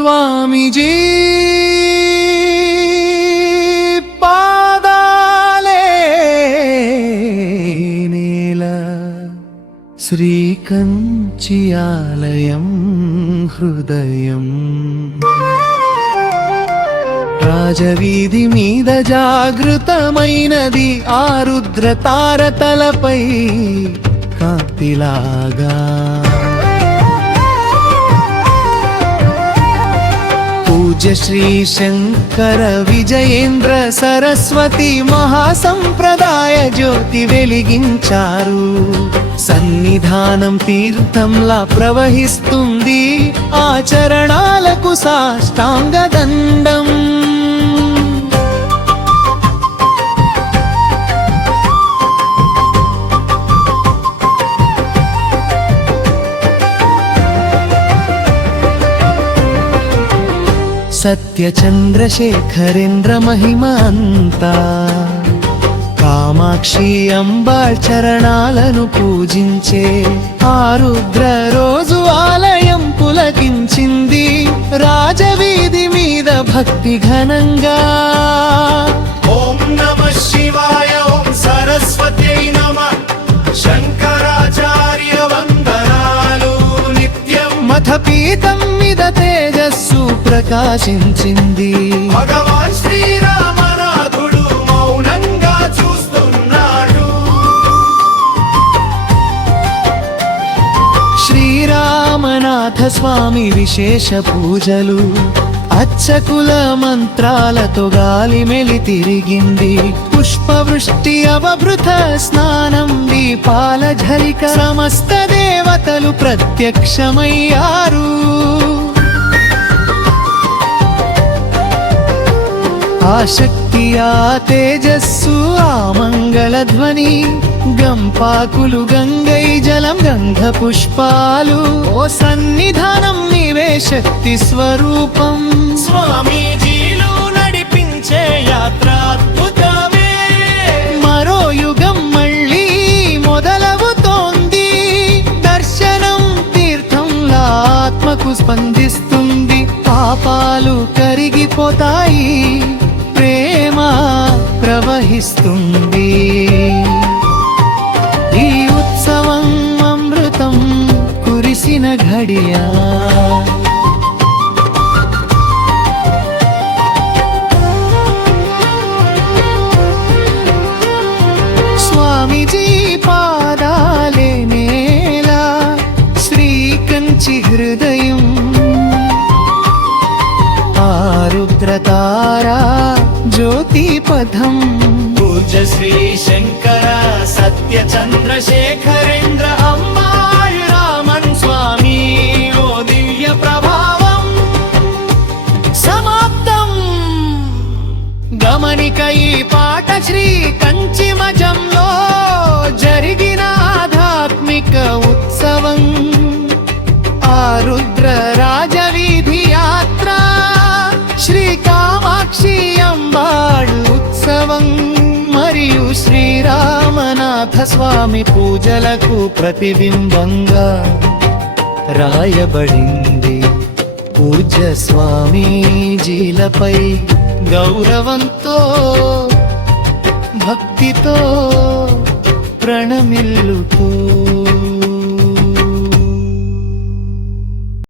స్వామిజీ పాదాలే నేల శ్రీకంచి ఆలయం హృదయం రాజవీధి మీద జాగృతమైనది ఆరుద్ర తారతలపై కాంతిలాగా పూజ్య శ్రీ శంకర విజయేంద్ర సరస్వతి మహాసంప్రదాయ జ్యోతి వెలిగించారు. సన్నిధానం తీర్థంలా ప్రవహిస్తుంది, ఆచరణాలకు సాష్టాంగ దండం. సత్య చంద్రశేఖరేంద్ర మహిమ అంతా కామాక్షి అంబాళ్ చరణాలను పూజించే ఆరుద్ర రోజు ఆలయం పులకించింది. రాజవీధి మీద భక్తి ఘనంగా ఓం నమః శివాయ ఓం సరస్వత్యై నమః శంకరాచార్య వందనాలు నిత్యం. మథపీఠం మీద తేజస్సు ప్రకాశించింది. భగవాన్ శ్రీరామనాథుడు మౌనంగా చూస్తున్నాడు. శ్రీరామనాథ స్వామి విశేష పూజలు అర్చకుల మంత్రాలతో గాలి మెలి తిరిగింది. పుష్పవృష్టి అవభృత స్నానం దీపాల ఝరిక సమస్త దేవతలు ప్రత్యక్షమయ్యారు. ఆ శక్తి ఆ తేజస్సు ఆ మంగళ ధ్వని గంపాకులు గంగై జలం గంధ పుష్పాలు ఓ సన్నిధానం నీవే శక్తి స్వరూపం. స్వామీజీలు నడిపించే యాత్ర అద్భుతమే. మరో యుగం మళ్ళీ మొదలవుతోంది. దర్శనం తీర్థంలా ఆత్మకు స్పందిస్తుంది. పాపాలు కరిగిపోతాయి, ప్రేమ ప్రవహిస్తుంది. ఈ ఉత్సవం అమృతం కురిసిన ఘడియా. స్వామిజీ పాదాలే నేల శ్రీకంచి హృదయం ఆరుద్రతారా జ్యోతి పథం. పూజ్య శ్రీ శంకర సత్య చంద్రశేఖరేంద్ర అంబాళ్ రామన్ స్వామి ఓ దివ్య ప్రభావం. సమాప్తం. గమనిక ఈ పాట శ్రీ కంచి మజంలో జరిగిన ఆధ్యాత్మిక ఉత్సవం. ఆరుద్ర రాజవీధి యాత్ర శ్రీ కామాక్షి అంబాళ్ ఉత్సవం మరియు శ్రీరామనాథ స్వామి పూజలకు ప్రతిబింబంగా రాయబడింది. పూజ్య స్వామీజీలపై గౌరవంతో భక్తితో ప్రణమిల్లుతూ